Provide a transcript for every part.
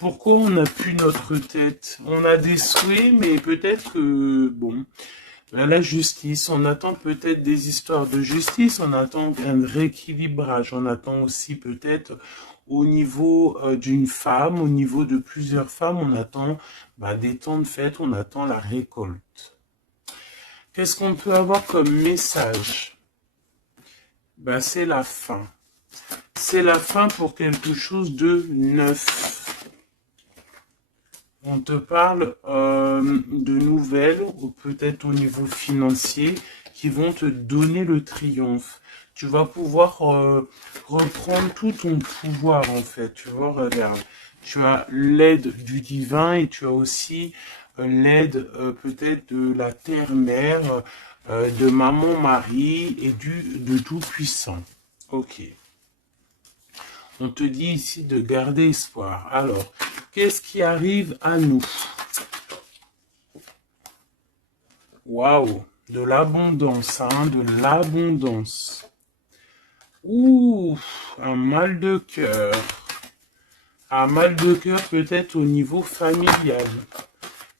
Pourquoi on n'a plus notre tête? On a des souhaits, mais peut-être que, bon, la justice, on attend peut-être des histoires de justice, on attend un rééquilibrage, on attend aussi peut-être au niveau d'une femme, au niveau de plusieurs femmes, on attend des temps de fête, on attend la récolte. Qu'est-ce qu'on peut avoir comme message? C'est la fin. C'est la fin pour quelque chose de neuf. On te parle de nouvelles, ou peut-être au niveau financier, qui vont te donner le triomphe. Tu vas pouvoir reprendre tout ton pouvoir, en fait. Tu vois, regarde. Tu as l'aide du divin et tu as aussi l'aide peut-être de la terre-mère, de maman-Marie et de Tout-Puissant. Ok. On te dit ici de garder espoir. Alors, qu'est-ce qui arrive à nous? Waouh, de l'abondance, hein, de l'abondance. Ouh, un mal de cœur. Un mal de cœur peut-être au niveau familial.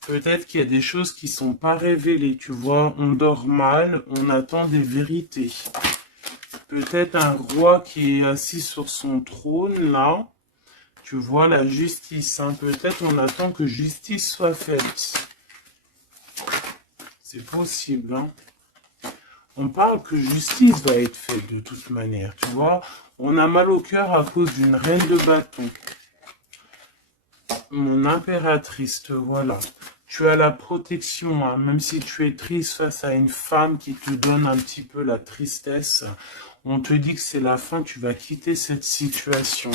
Peut-être qu'il y a des choses qui ne sont pas révélées. Tu vois, on dort mal, on attend des vérités. Peut-être un roi qui est assis sur son trône, là. Tu vois la justice, hein. Peut-être on attend que justice soit faite. C'est possible, hein. On parle que justice va être faite de toute manière, tu vois. On a mal au cœur à cause d'une reine de bâton. Mon impératrice, te voilà. Tu as la protection, hein. Même si tu es triste face à une femme qui te donne un petit peu la tristesse, on te dit que c'est la fin, tu vas quitter cette situation.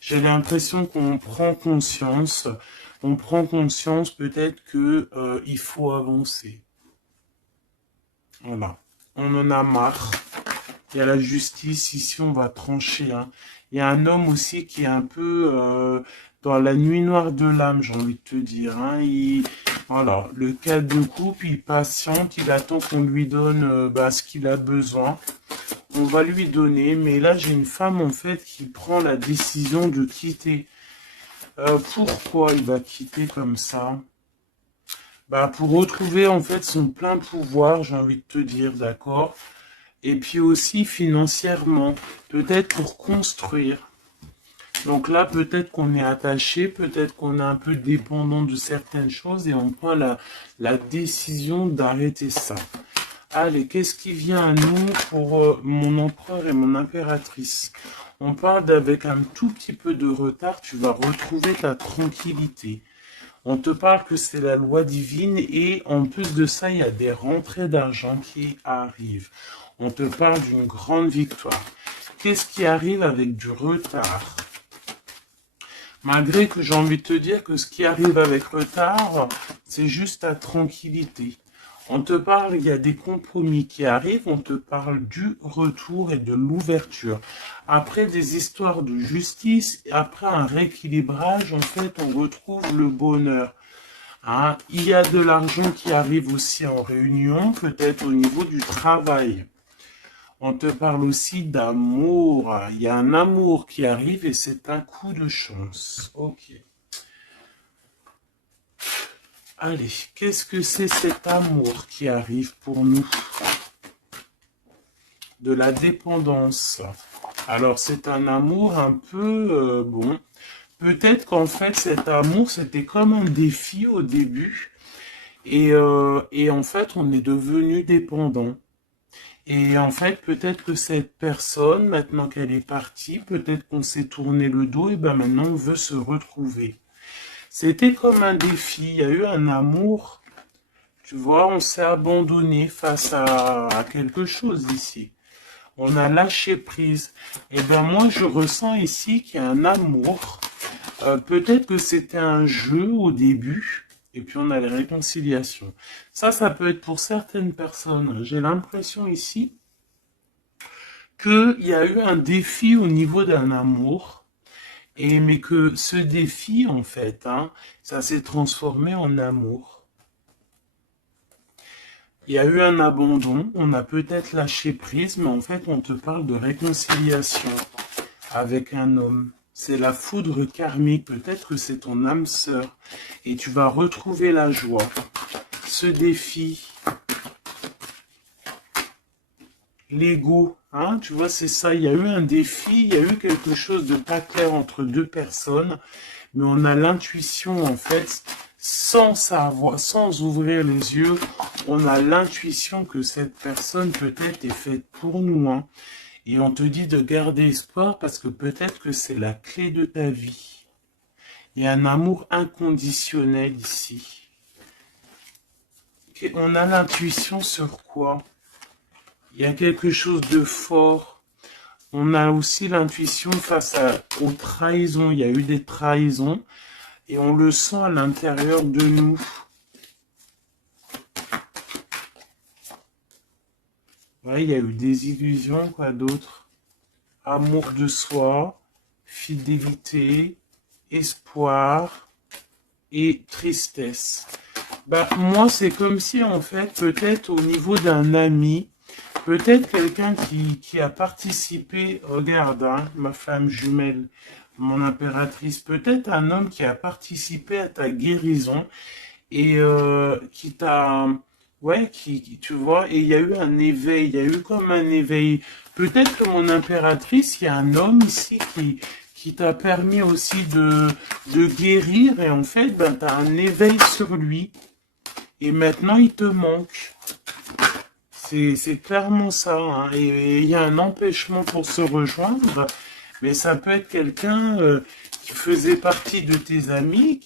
J'ai l'impression qu'on prend conscience. On prend conscience peut-être que il faut avancer. Voilà. On en a marre. Il y a la justice, ici on va trancher. Hein. Il y a un homme aussi qui est un peu dans la nuit noire de l'âme, j'ai envie de te dire. Hein. Voilà, le cas de couple, il patiente, il attend qu'on lui donne ce qu'il a besoin. On va lui donner, mais là j'ai une femme en fait qui prend la décision de quitter. Pourquoi il va quitter comme ça? Pour retrouver en fait son plein pouvoir, j'ai envie de te dire, d'accord? Et puis aussi financièrement, peut-être pour construire. Donc là, peut-être qu'on est attaché, peut-être qu'on est un peu dépendant de certaines choses et on prend la décision d'arrêter ça. Allez, qu'est-ce qui vient à nous pour mon empereur et mon impératrice? On parle d'avec un tout petit peu de retard, tu vas retrouver ta tranquillité. On te parle que c'est la loi divine et en plus de ça, il y a des rentrées d'argent qui arrivent. On te parle d'une grande victoire. Qu'est-ce qui arrive avec du retard? Malgré que j'ai envie de te dire que ce qui arrive avec retard, c'est juste ta tranquillité. On te parle, il y a des compromis qui arrivent, on te parle du retour et de l'ouverture. Après des histoires de justice, après un rééquilibrage, en fait, on retrouve le bonheur. Hein, il y a de l'argent qui arrive aussi en réunion, peut-être au niveau du travail. On te parle aussi d'amour. Il y a un amour qui arrive et c'est un coup de chance. Ok. Allez, qu'est-ce que c'est cet amour qui arrive pour nous? De la dépendance. Alors, c'est un amour un peu, bon, peut-être qu'en fait, cet amour, c'était comme un défi au début. Et en fait, on est devenu dépendant. Et en fait, peut-être que cette personne, maintenant qu'elle est partie, peut-être qu'on s'est tourné le dos, et maintenant on veut se retrouver. C'était comme un défi, il y a eu un amour, tu vois, on s'est abandonné face à quelque chose ici. On a lâché prise. Et moi, je ressens ici qu'il y a un amour. Peut-être que c'était un jeu au début, et puis on a les réconciliations. Ça peut être pour certaines personnes. J'ai l'impression ici qu'il y a eu un défi au niveau d'un amour, mais que ce défi, en fait, hein, ça s'est transformé en amour. Il y a eu un abandon, on a peut-être lâché prise, mais en fait, on te parle de réconciliation avec un homme. C'est la foudre karmique. Peut-être que c'est ton âme sœur. Et tu vas retrouver la joie. Ce défi. L'ego. Hein, tu vois, c'est ça. Il y a eu un défi. Il y a eu quelque chose de pas clair entre deux personnes. Mais on a l'intuition, en fait, sans savoir, sans ouvrir les yeux, on a l'intuition que cette personne peut-être est faite pour nous. Hein. Et on te dit de garder espoir parce que peut-être que c'est la clé de ta vie. Il y a un amour inconditionnel ici. Et on a l'intuition sur quoi? Il y a quelque chose de fort. On a aussi l'intuition face aux trahisons. Il y a eu des trahisons. Et on le sent à l'intérieur de nous. Ouais, il y a eu des illusions, quoi d'autre? Amour de soi, fidélité, espoir et tristesse. Bah, moi, c'est comme si, en fait, peut-être au niveau d'un ami, peut-être quelqu'un qui a participé, regarde, hein, ma flamme jumelle, mon impératrice, peut-être un homme qui a participé à ta guérison et qui t'a, ouais, tu vois, et il y a eu un éveil, il y a eu comme un éveil. Peut-être que mon impératrice, il y a un homme ici qui t'a permis aussi de guérir et en fait, ben, tu as un éveil sur lui et maintenant il te manque. C'est clairement ça, hein. Et il y a un empêchement pour se rejoindre, mais ça peut être quelqu'un qui faisait partie de tes amis,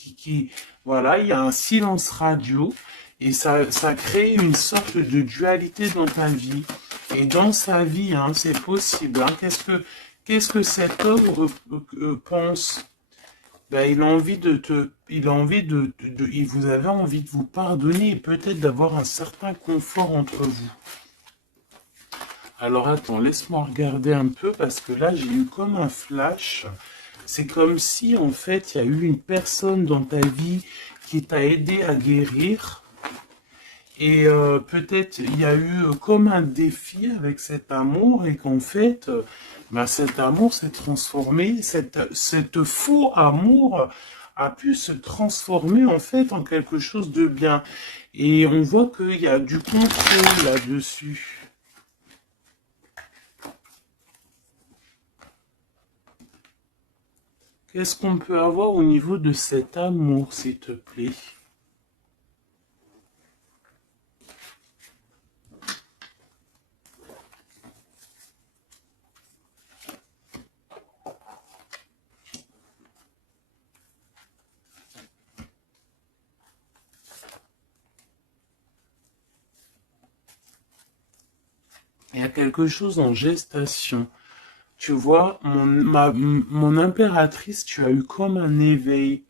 voilà, il y a un silence radio, et ça crée une sorte de dualité dans ta vie. Et dans sa vie, hein, c'est possible. Hein. Qu'est-ce que cet homme pense? Ben, il a envie il a envie vous avez envie de vous pardonner et peut-être d'avoir un certain confort entre vous. Alors attends, laisse-moi regarder un peu parce que là j'ai eu comme un flash. C'est comme si en fait il y a eu une personne dans ta vie qui t'a aidé à guérir. Et peut-être il y a eu comme un défi avec cet amour et qu'en fait ben, cet amour s'est transformé, cette faux amour a pu se transformer en fait en quelque chose de bien. Et on voit qu'il y a du contrôle là-dessus. Qu'est-ce qu'on peut avoir au niveau de cet amour, s'il te plaît? Il y a quelque chose en gestation. Tu vois, mon impératrice, tu as eu comme un éveil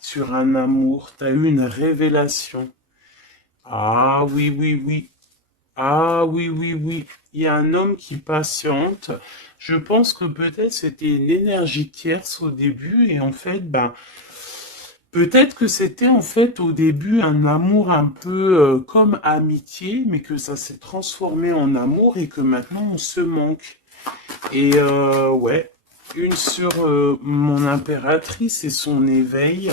sur un amour, tu as eu une révélation. Ah oui, oui, oui. Ah oui, oui, oui. Il y a un homme qui patiente. Je pense que peut-être c'était une énergie tierce au début et en fait, ben, peut-être que c'était en fait au début un amour un peu comme amitié, mais que ça s'est transformé en amour et que maintenant on se manque. Et ouais, une sur mon impératrice et son éveil,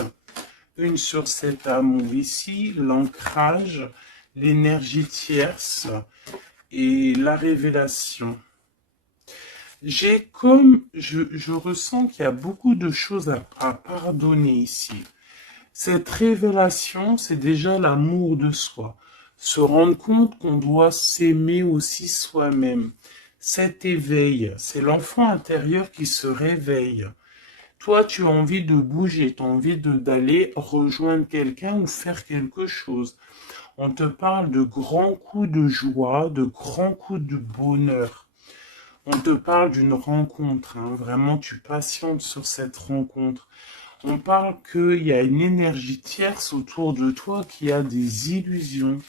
une sur cet amour ici, l'ancrage, l'énergie tierce et la révélation. Je ressens qu'il y a beaucoup de choses à pardonner ici. Cette révélation, c'est déjà l'amour de soi. Se rendre compte qu'on doit s'aimer aussi soi-même. Cet éveil, c'est l'enfant intérieur qui se réveille. Toi, tu as envie de bouger, tu as envie d'aller rejoindre quelqu'un ou faire quelque chose. On te parle de grands coups de joie, de grands coups de bonheur. On te parle d'une rencontre, hein. Vraiment, tu patientes sur cette rencontre. On parle qu'il y a une énergie tierce autour de toi qui a des illusions.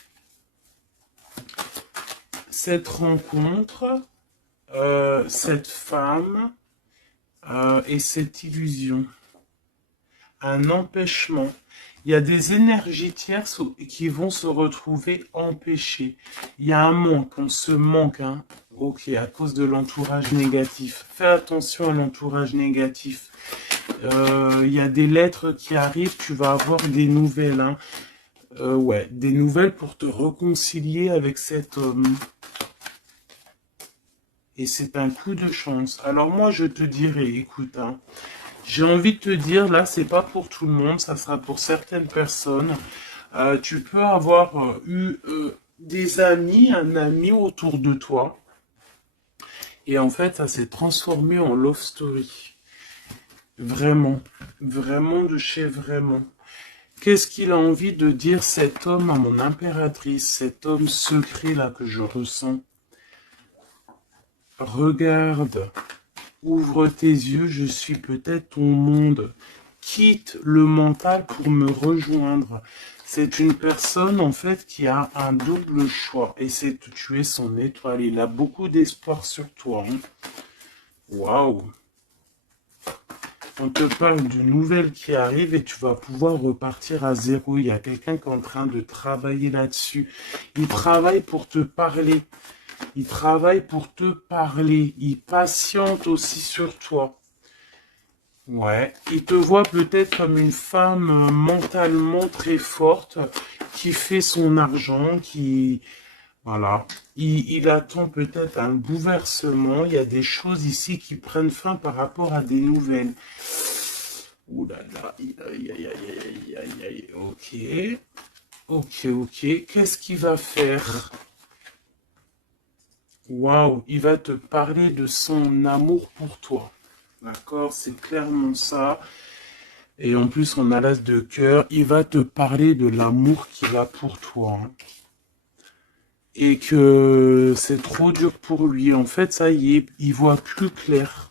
Cette rencontre, cette femme et cette illusion. Un empêchement. Il y a des énergies tierces qui vont se retrouver empêchées. Il y a un manque, on se manque, hein. Ok, à cause de l'entourage négatif. Fais attention à l'entourage négatif. Il y a des lettres qui arrivent, tu vas avoir des nouvelles, hein. Ouais, des nouvelles pour te réconcilier avec cet homme. Et c'est un coup de chance. Alors moi, je te dirais, écoute, hein, j'ai envie de te dire, là, c'est pas pour tout le monde, ça sera pour certaines personnes. Tu peux avoir eu des amis, un ami autour de toi. Et en fait, ça s'est transformé en love story. Vraiment. Vraiment de chez vraiment. Qu'est-ce qu'il a envie de dire cet homme à mon impératrice, cet homme secret là que je ressens? Regarde, ouvre tes yeux, je suis peut-être ton monde. Quitte le mental pour me rejoindre. C'est une personne en fait qui a un double choix et c'est de tuer son étoile. Il a beaucoup d'espoir sur toi. Hein. Waouh! On te parle de nouvelles qui arrivent et tu vas pouvoir repartir à zéro. Il y a quelqu'un qui est en train de travailler là-dessus. Il travaille pour te parler. Il travaille pour te parler. Il patiente aussi sur toi. Ouais. Il te voit peut-être comme une femme mentalement très forte qui fait son argent, qui... Voilà. Il attend peut-être un bouleversement. Il y a des choses ici qui prennent fin par rapport à des nouvelles. Ouh là là. Aïe, aïe, aïe, aïe, aïe, aïe. Ok. Ok, ok. Qu'est-ce qu'il va faire? Waouh. Il va te parler de son amour pour toi. D'accord? C'est clairement ça. Et en plus, on a l'as de cœur. Il va te parler de l'amour qu'il a pour toi. Hein. Et que c'est trop dur pour lui. En fait, ça y est, il voit plus clair.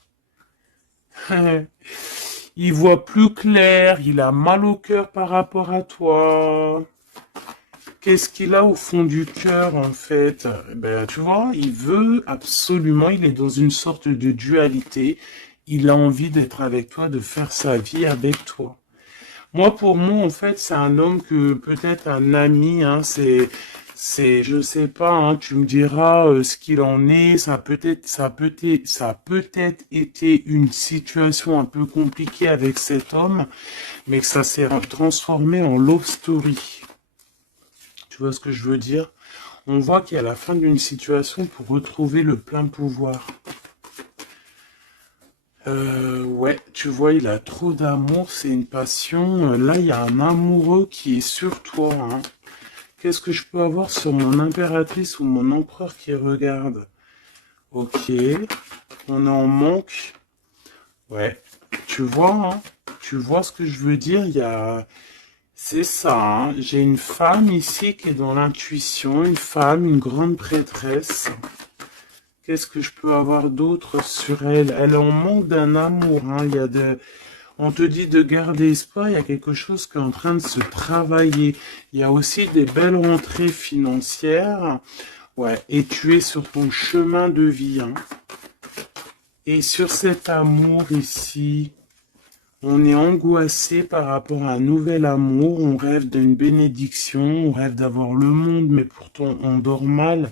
Il voit plus clair, il a mal au cœur par rapport à toi. Qu'est-ce qu'il a au fond du cœur, en fait? Ben, tu vois, il veut absolument, il est dans une sorte de dualité. Il a envie d'être avec toi, de faire sa vie avec toi. Moi, pour moi, en fait, c'est un homme que peut-être un ami, hein, je sais pas, hein, tu me diras ce qu'il en est. Ça a peut-être été une situation un peu compliquée avec cet homme, mais que ça s'est transformé en love story. Tu vois ce que je veux dire? On voit qu'il y a la fin d'une situation pour retrouver le plein pouvoir. Ouais, tu vois, il a trop d'amour, c'est une passion. Là, il y a un amoureux qui est sur toi. Hein. Qu'est-ce que je peux avoir sur mon impératrice ou mon empereur qui regarde? Ok, on est en manque. Ouais, tu vois, hein, tu vois ce que je veux dire? Il y a... C'est ça, hein. J'ai une femme ici qui est dans l'intuition, une femme, une grande prêtresse. Qu'est-ce que je peux avoir d'autre sur elle? Elle est en manque d'un amour. Hein. Il y a de... On te dit de garder espoir, il y a quelque chose qui est en train de se travailler. Il y a aussi des belles rentrées financières. Ouais, et tu es sur ton chemin de vie. Hein. Et sur cet amour ici, on est angoissé par rapport à un nouvel amour. On rêve d'une bénédiction, on rêve d'avoir le monde, mais pourtant on dort mal.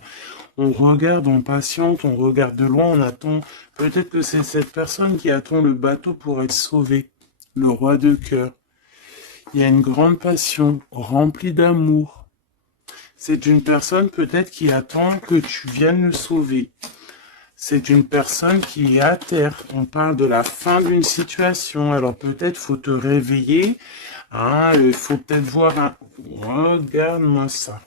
On regarde, on patiente, on regarde de loin, on attend. Peut-être que c'est cette personne qui attend le bateau pour être sauvée. Le roi de cœur. Il y a une grande passion, remplie d'amour. C'est une personne peut-être qui attend que tu viennes le sauver. C'est une personne qui est à terre. On parle de la fin d'une situation. Alors peut-être faut te réveiller. Hein, il faut peut-être voir un... Regarde-moi ça.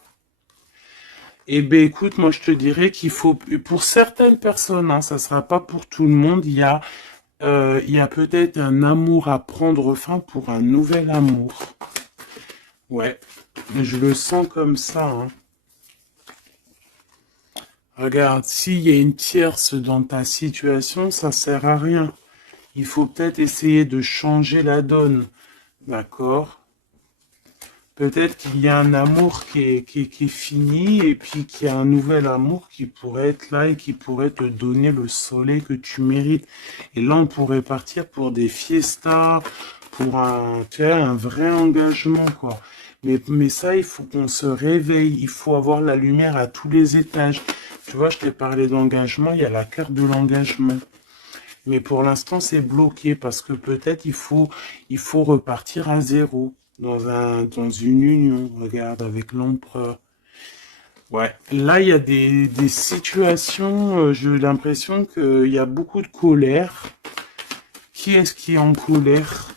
Eh bien, écoute, moi, je te dirais qu'il faut, pour certaines personnes, hein, ça sera pas pour tout le monde, il y a peut-être un amour à prendre fin pour un nouvel amour. Ouais, je le sens comme ça. Hein. Regarde, s'il y a une tierce dans ta situation, ça sert à rien. Il faut peut-être essayer de changer la donne. D'accord? Peut-être qu'il y a un amour qui est fini et puis qu'il y a un nouvel amour qui pourrait être là et qui pourrait te donner le soleil que tu mérites. Et là, on pourrait partir pour des fiestas, pour tu vois, un vrai engagement, quoi. Mais ça, il faut qu'on se réveille. Il faut avoir la lumière à tous les étages. Tu vois, je t'ai parlé d'engagement. Il y a la carte de l'engagement. Mais pour l'instant, c'est bloqué parce que peut-être il faut repartir à zéro dans une union. Regarde, avec l'empereur. Ouais, là, il y a des situations, j'ai l'impression qu'il y a beaucoup de colère. Qui est-ce qui est en colère?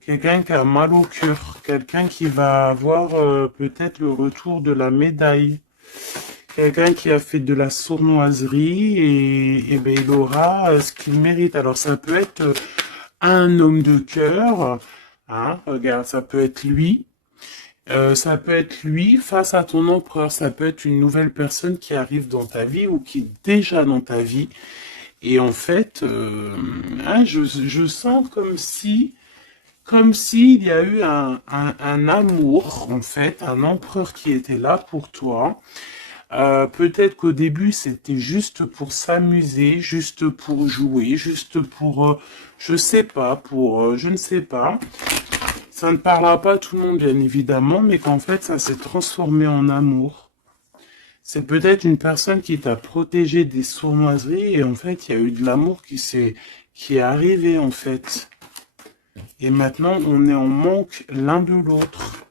Quelqu'un qui a mal au cœur, quelqu'un qui va avoir peut-être le retour de la médaille, quelqu'un qui a fait de la sournoiserie et ben, il aura ce qu'il mérite. Alors ça peut être un homme de cœur, hein, regarde, ça peut être lui face à ton empereur, ça peut être une nouvelle personne qui arrive dans ta vie ou qui est déjà dans ta vie. Et en fait, hein, je sens comme s'il y a eu un amour, en fait, un empereur qui était là pour toi. Peut-être qu'au début, c'était juste pour s'amuser, juste pour jouer, juste pour, je sais pas, je ne sais pas. Ça ne parlera pas à tout le monde, bien évidemment, mais qu'en fait, ça s'est transformé en amour. C'est peut-être une personne qui t'a protégé des sournoiseries et en fait, il y a eu de l'amour qui est arrivé, en fait. Et maintenant, on est en manque l'un de l'autre.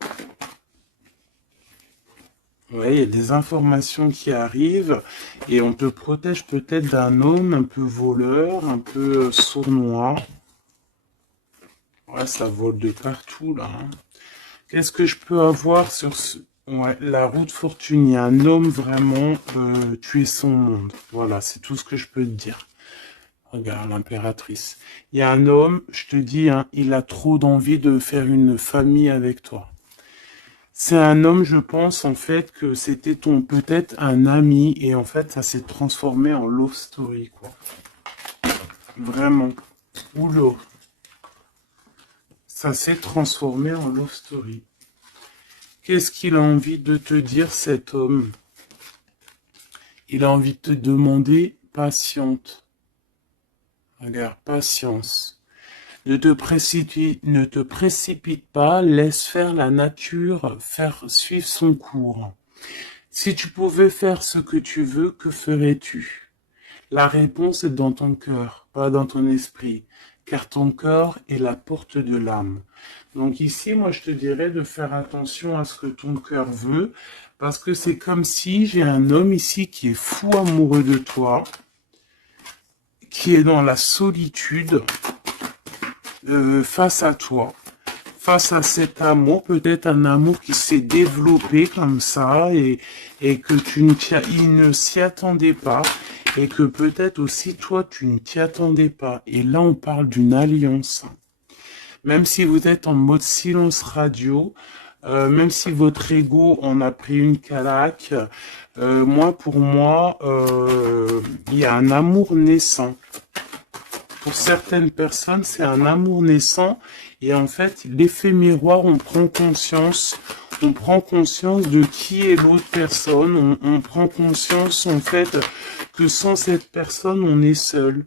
Ouais, il y a des informations qui arrivent et on te protège peut-être d'un homme un peu voleur, un peu sournois. Ouais, ça vole de partout là, hein. Qu'est-ce que je peux avoir sur ouais, la route fortune? Il y a un homme vraiment, tu es son monde. Voilà, c'est tout ce que je peux te dire. Regarde, l'impératrice. Il y a un homme, je te dis, hein, il a trop d'envie de faire une famille avec toi. C'est un homme, je pense, en fait, que c'était peut-être un ami, et en fait, ça s'est transformé en love story, quoi. Vraiment. Oula. Ça s'est transformé en love story. Qu'est-ce qu'il a envie de te dire, cet homme? Il a envie de te demander patiente. Regarde, patience. Ne te précipite pas, laisse faire la nature, faire suivre son cours. Si tu pouvais faire ce que tu veux, que ferais-tu? La réponse est dans ton cœur, pas dans ton esprit, car ton cœur est la porte de l'âme. Donc ici, moi, je te dirais de faire attention à ce que ton cœur veut, parce que c'est comme si j'ai un homme ici qui est fou amoureux de toi, qui est dans la solitude face à toi, face à cet amour, peut-être un amour qui s'est développé comme ça et que il ne s'y attendait pas et que peut-être aussi toi tu ne t'y attendais pas. Et là on parle d'une alliance. Même si vous êtes en mode silence radio, même si votre ego en a pris une calaque, pour moi, il y a un amour naissant. Pour certaines personnes, c'est un amour naissant et en fait, l'effet miroir, on prend conscience de qui est l'autre personne, on prend conscience en fait que sans cette personne, on est seul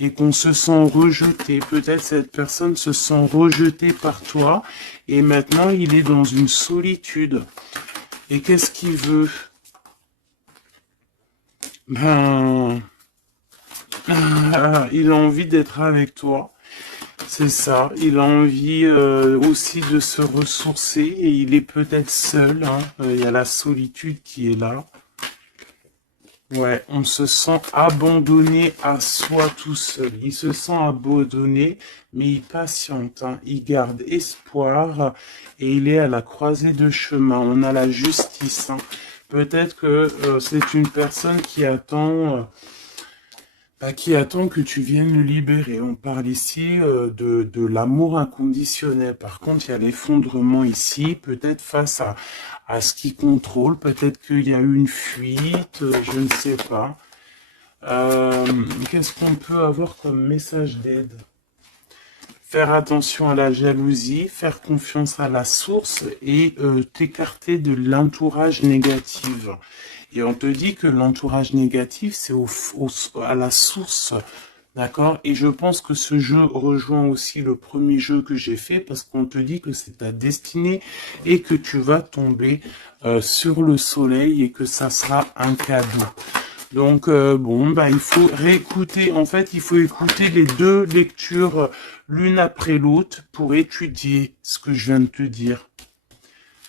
et qu'on se sent rejeté. Peut-être cette personne se sent rejetée par toi et maintenant, il est dans une solitude. Et qu'est-ce qu'il veut? Ben, il a envie d'être avec toi. C'est ça, il a envie aussi de se ressourcer et il est peut-être seul, hein. Il y a la solitude qui est là. Ouais, on se sent abandonné à soi tout seul. Il se sent abandonné, mais il patiente, hein. Il garde espoir et il est à la croisée de chemin. On a la justice, hein. Peut-être que c'est une personne qui attend que tu viennes le libérer. On parle ici de l'amour inconditionnel. Par contre, il y a l'effondrement ici, peut-être face à ce qui contrôle. Peut-être qu'il y a eu une fuite, je ne sais pas. Qu'est-ce qu'on peut avoir comme message d'aide? Faire attention à la jalousie, faire confiance à la source et t'écarter de l'entourage négatif. Et on te dit que l'entourage négatif, c'est à la source D'accord? Et je pense que ce jeu rejoint aussi le premier jeu que j'ai fait parce qu'on te dit que c'est ta destinée et que tu vas tomber sur le soleil et que ça sera un cadeau. Donc bon, bah il faut réécouter. En fait, il faut écouter les deux lectures l'une après l'autre pour étudier ce que je viens de te dire.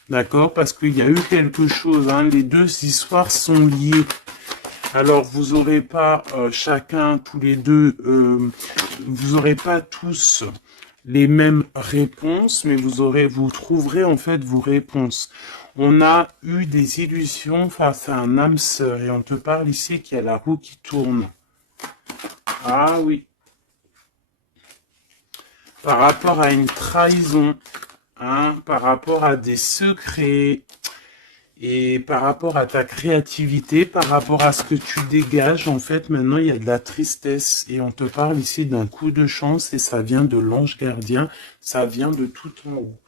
D'accord? Parce qu'il y a eu quelque chose, hein. Les deux histoires sont liées. Alors, vous aurez pas chacun, tous les deux, vous aurez pas tous les mêmes réponses, mais vous trouverez en fait vos réponses. On a eu des illusions face à un âme sœur et on te parle ici qu'il y a la roue qui tourne. Ah oui. Par rapport à une trahison, hein, par rapport à des secrets, et par rapport à ta créativité, par rapport à ce que tu dégages, en fait, maintenant, il y a de la tristesse. Et on te parle ici d'un coup de chance et ça vient de l'ange gardien, ça vient de tout en haut.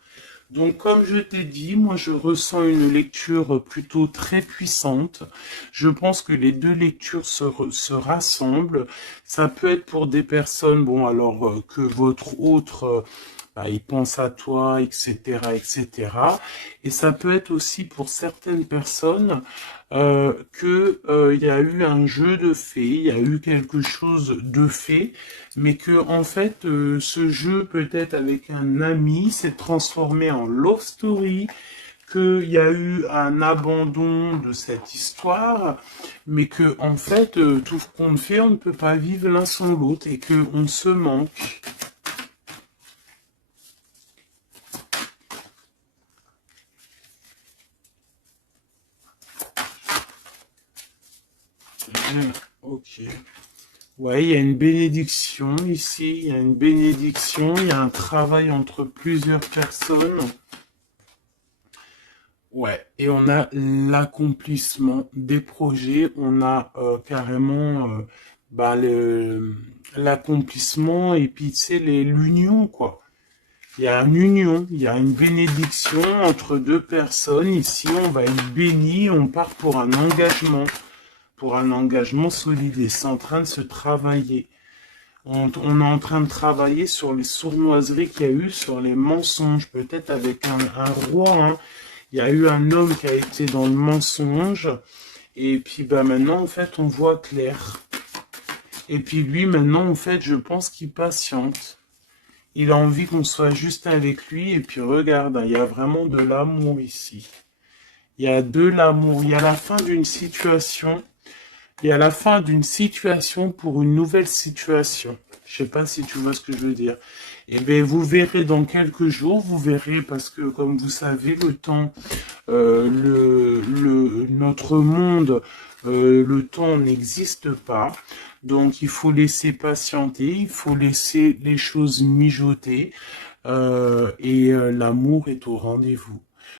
Donc, comme je t'ai dit, moi, je ressens une lecture plutôt très puissante. Je pense que les deux lectures se rassemblent. Ça peut être pour des personnes, bon, alors que votre autre, bah, il pense à toi, etc., etc. Et ça peut être aussi pour certaines personnes que il y a eu un jeu de fées, il y a eu quelque chose de fait, mais que en fait ce jeu peut-être avec un ami s'est transformé en love story, qu'il y a eu un abandon de cette histoire, mais que en fait tout ce qu'on fait, on ne peut pas vivre l'un sans l'autre et que on se manque. Ok. Ouais, il y a une bénédiction ici, il y a une bénédiction, il y a un travail entre plusieurs personnes. Ouais, et on a l'accomplissement des projets, on a carrément bah, l'accomplissement et puis tu sais, l'union quoi. Il y a une union, il y a une bénédiction entre deux personnes. Ici, on va être béni, on part pour un engagement solide et c'est en train de se travailler. On est en train de travailler sur les sournoiseries qu'il y a eu, sur les mensonges, peut-être avec un roi, hein. Il y a eu un homme qui a été dans le mensonge, et puis bah maintenant, en fait, on voit clair. Et puis lui, maintenant, en fait, je pense qu'il patiente. Il a envie qu'on soit juste avec lui, et puis regarde, hein, il y a vraiment de l'amour ici. Il y a de l'amour, il y a la fin d'une situation, il y a la fin d'une situation pour une nouvelle situation. Je sais pas si tu vois ce que je veux dire. Eh bien, vous verrez dans quelques jours, vous verrez parce que, comme vous savez, le temps, notre monde, le temps n'existe pas. Donc, il faut laisser patienter, il faut laisser les choses mijoter, et l'amour est au rendez-vous.